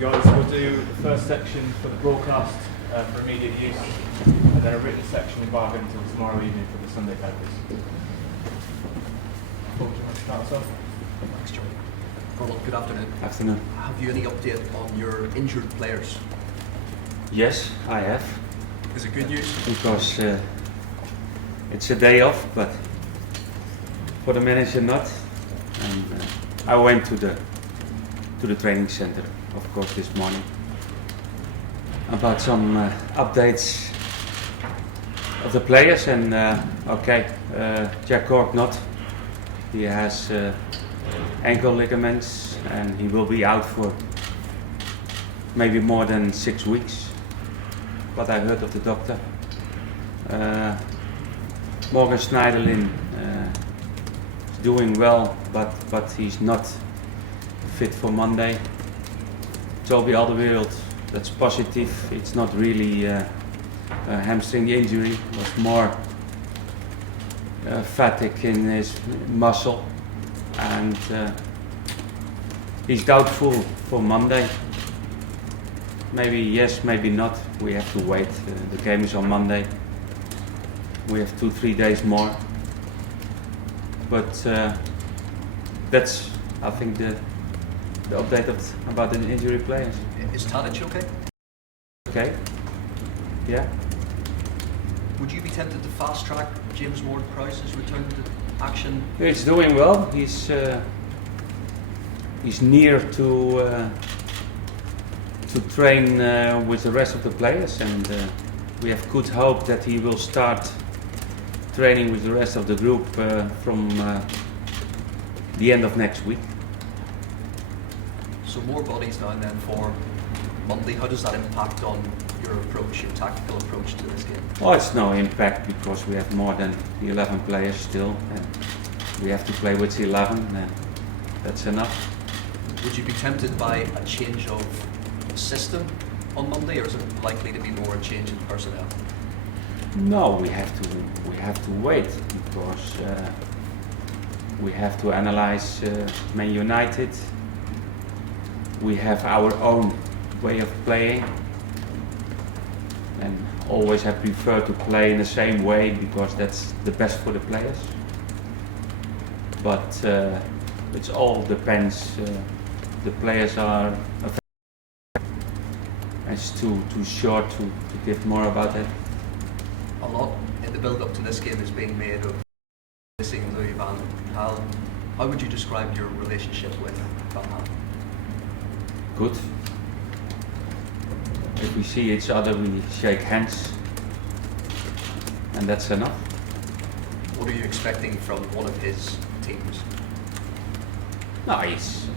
Guys, we'll do the first section for the broadcast for immediate use, and then a written section embargoed until tomorrow evening for the Sunday papers. Paul, do you want to start us off? Thanks, John. Ronald, good afternoon. Afternoon. Have you any update on your injured players? Yes, I have, Is it good news? because it's a day off, but for the manager not. And I went to the training center, of course, this morning about some updates of the players. And Jack Cork not. He has ankle ligaments, and he will be out for maybe more than 6 weeks. What I heard of the doctor. Morgan Schneiderlin is doing well, but he's not fit for Monday. Toby Alderweireld, that's positive. It's not really a hamstring injury. It was more fatigue in his muscle, and he's doubtful for Monday. Maybe yes, maybe not. We have to wait. The game is on Monday. We have 2-3 days more. But that's, I think, the update about the injury players. Is Tadic okay? Okay. Yeah. Would you be tempted to fast track James Ward-Prowse's return to action? He's doing well. He's near to train with the rest of the players, and we have good hope that he will start training with the rest of the group from the end of next week. So more bodies now and then for Monday. How does that impact on your approach, your tactical approach to this game? Oh, it's no impact, because we have more than 11 players still, and we have to play with 11, and that's enough. Would you be tempted by a change of system on Monday, or is it likely to be more a change in personnel? No, we have to wait, because we have to analyze Man United. We have our own way of playing, and always have preferred to play in the same way, because that's the best for the players. But it all depends. The players are. It's too short to give more about that. A lot in the build-up to this game is being made of missing Louis van Gaal. How would you describe your relationship with Van Gaal? Good. If we see each other, we shake hands, and that's enough. What are you expecting from one of his teams? No, he's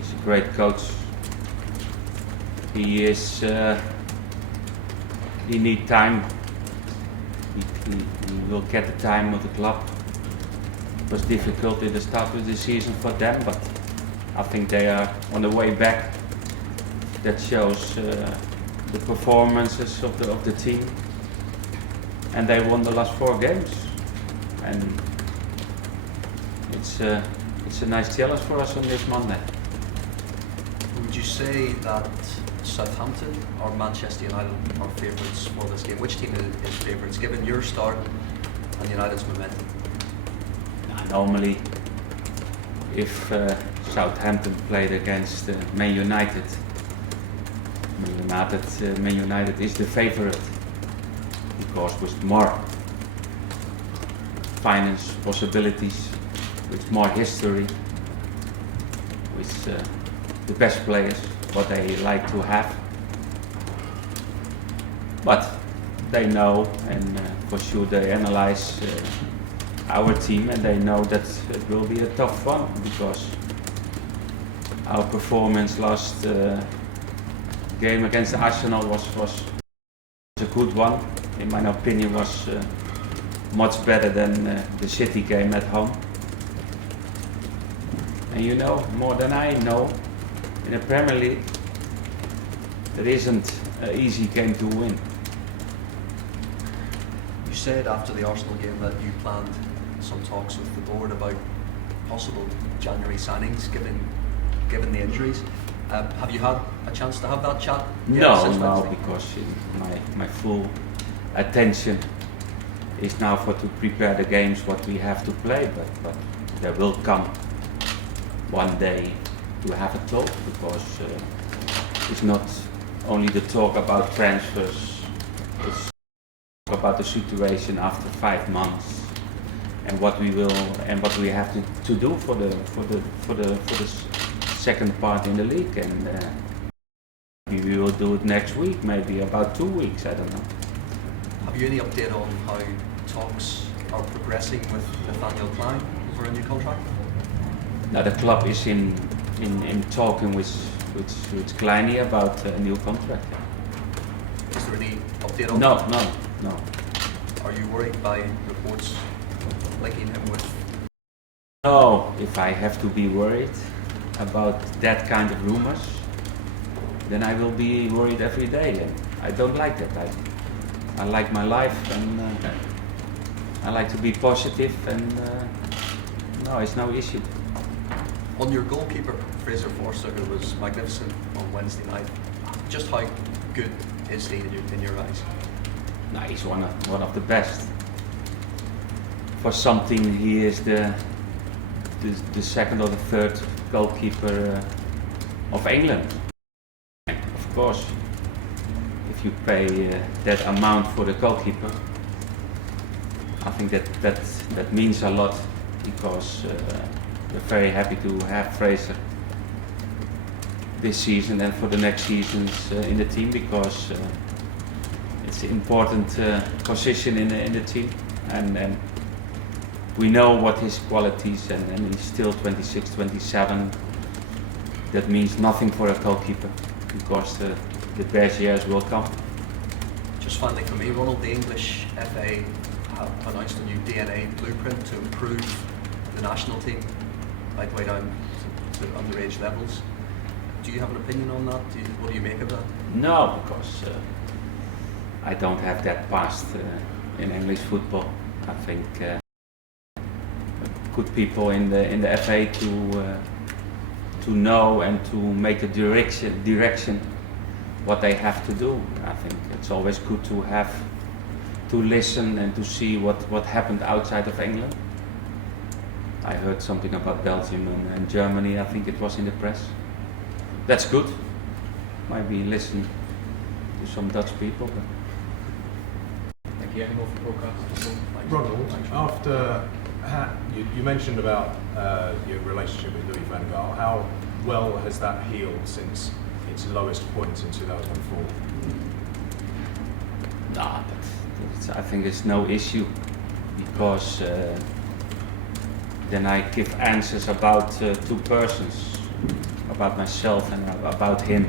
a great coach. He is. He needs time. He will get the time of the club. It was difficult at the start of the season for them, but I think they are on the way back. That shows the performances of the team, and they won the last 4 games, and it's a nice challenge for us on this Monday. Would you say that Southampton or Manchester United are favourites for this game? Which team is favourites, given your start and United's momentum? Normally, if Southampton played against Man United, Man United is the favourite, because with more finance possibilities, with more history, with the best players, what they like to have. But they know, and for sure they analyze our team, and they know that it will be a tough one, because our performance last game against Arsenal was a good one. In my opinion, was much better than the City game at home. And you know, more than I know, in the Premier League, there isn't an easy game to win. You said after the Arsenal game that you planned some talks with the board about possible January signings, given the injuries. Have you had a chance to have that chat? No, since no, Wednesday? because my full attention is now to prepare the games what we have to play, but there will come one day to have a talk, because it's not only the talk about transfers, it's about the situation after 5 months and what we will and what we have to do for the second part in the league, and maybe we will do it next week, maybe about 2 weeks, I don't know. Have you any update on how talks are progressing with Nathaniel Klein for a new contract? Now the club is in talking with Kleiny about a new contract. Is there any update on No, that? no. Are you worried by reports linking him with? No, if I have to be worried about that kind of rumors, then I will be worried every day, and I don't like that. I like my life, and I like to be positive, and no, it's no issue. On your goalkeeper, Fraser Forster, who was magnificent on Wednesday night, just how good is he in your eyes? No, he's one of the best. For something, he is the second or the third goalkeeper of England. Of course, if you pay that amount for the goalkeeper, I think that means a lot, because we're very happy to have Fraser this season and for the next seasons in the team, because it's an important position in the team, and we know what his qualities, and he's still 26, 27. That means nothing for a goalkeeper, because the best years will come. Just finally for me, Ronald, the English FA have announced a new DNA blueprint to improve the national team right way down to underage levels. Do you have an opinion on that? What do you make of that? No, because I don't have that past in English football. I think good people in the FA to know and to make a direction what they have to do. I think it's always good to listen and to see what happened outside of England. I heard something about Belgium and Germany, I think it was in the press. That's good. Maybe listen to some Dutch people. But Thank you. Any more for broadcast? Ronald, after you mentioned about your relationship with Louis van Gaal, how well has that healed since its lowest point in 2004? no, but I think it's no issue, because then I give answers about two persons, about myself and about him.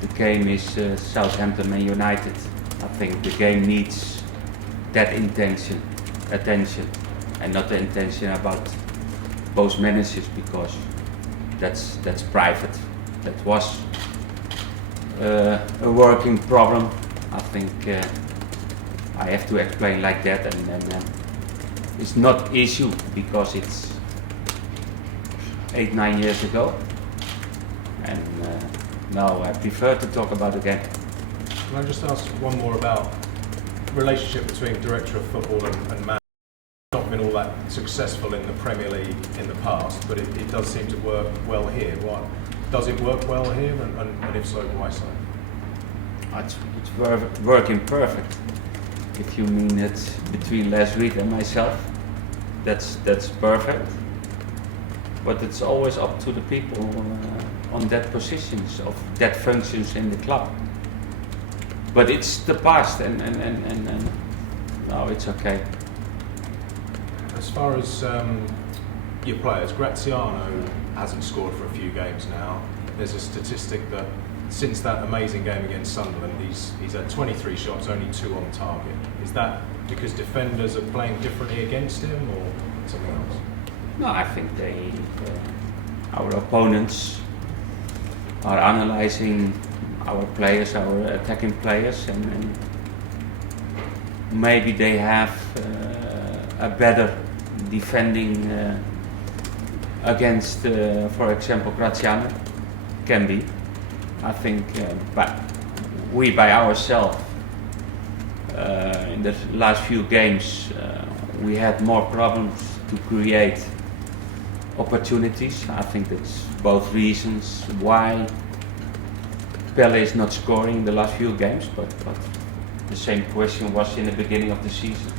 The game is Southampton and United. I think the game needs that attention, and not the intention about both managers, because that's private. That was a working problem. I think I have to explain like that, and it's not issue, because it's 8-9 years ago, and no, I prefer to talk about the game. Can I just ask one more about relationship between director of football and manager? Not been all that successful in the Premier League in the past, but it does seem to work well here. Why does it work well here, and if so, why so? It's working perfect. If you mean it between Les Reed and myself, that's perfect. But it's always up to the people on that positions of that functions in the club. But it's the past, and no, it's okay. As far as your players, Graziano hasn't scored for a few games now. There's a statistic that since that amazing game against Sunderland, he's had 23 shots, only 2 on target. Is that because defenders are playing differently against him, or something else? No, I think our opponents are analyzing our players, our attacking players, and maybe they have a better defending against, for example, Graziano. can be. I think by ourselves in the last few games we had more problems to create opportunities. I think that's both reasons why Pele is not scoring in the last few games, but the same question was in the beginning of the season.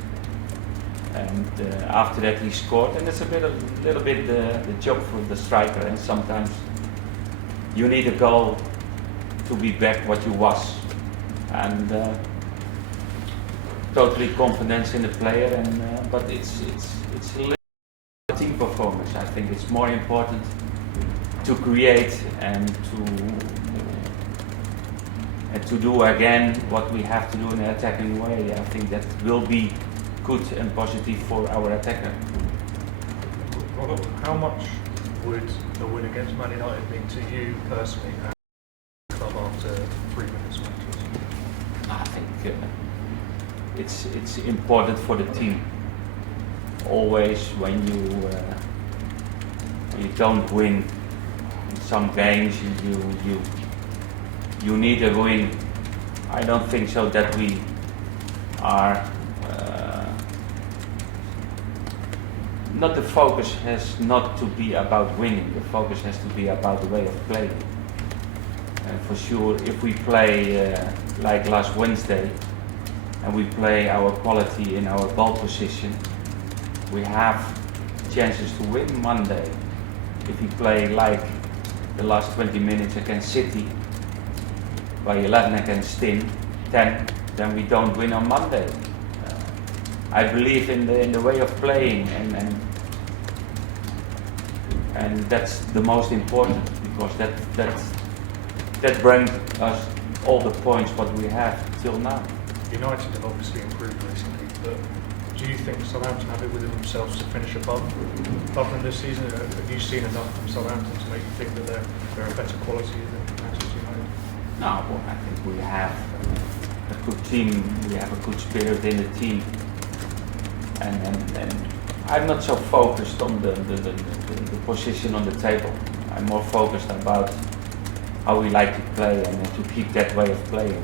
And after that he scored, and it's a little bit the job for the striker, and sometimes you need a goal to be back what you was. And totally confidence in the player, and but it's a little team performance. I think it's more important to create and to do again what we have to do in an attacking way. I think that will be good and positive for our attacker. Robert, how much would the win against Man United mean to you personally and the club after 3 minutes matches? I think it's important for the team. Always when you don't win in some games, you need a win. I don't think so that we are. Not the focus has not to be about winning. The focus has to be about the way of playing. And for sure, if we play like last Wednesday, and we play our quality in our ball position, we have chances to win Monday. If we play like the last 20 minutes against City, by 11 against 10, then we don't win on Monday. I believe in the way of playing, and that's the most important, because that brings us all the points what we have till now. United have obviously improved recently, but do you think Southampton have it within themselves to finish above them this season? Have you seen enough from Southampton to make you think that they're a better quality than Manchester United? No, well, I think we have a good team, we have a good spirit in the team. And I'm not so focused on the position on the table. I'm more focused about how we like to play and to keep that way of playing.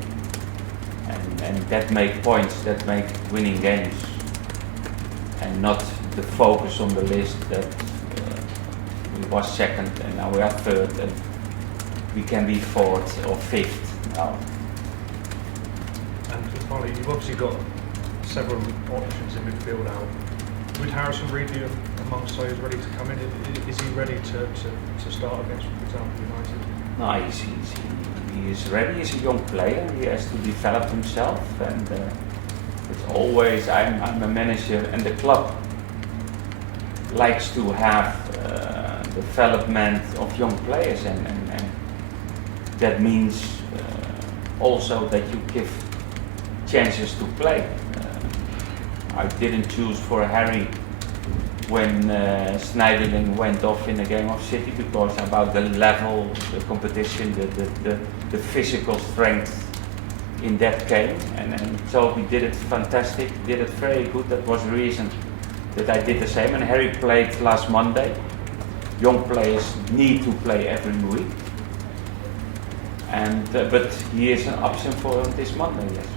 And that make points, that make winning games. And not the focus on the list that we was second and now we are third and we can be fourth or fifth. No. And finally, you've obviously got several options in midfield now. Would Harrison Reed be amongst those ready to come in? Is he ready to start against, for example, United? No, he is ready. He's a young player. He has to develop himself, and it's always I'm a manager, and the club likes to have development of young players, and that means also that you give chances to play. I didn't choose for Harry when Sneijderling went off in the game of City, because about the level, the competition, the physical strength in that game, and so he did it fantastic, did it very good. That was the reason that I did the same. And Harry played last Monday. Young players need to play every week, and but he is an option for this Monday, yes.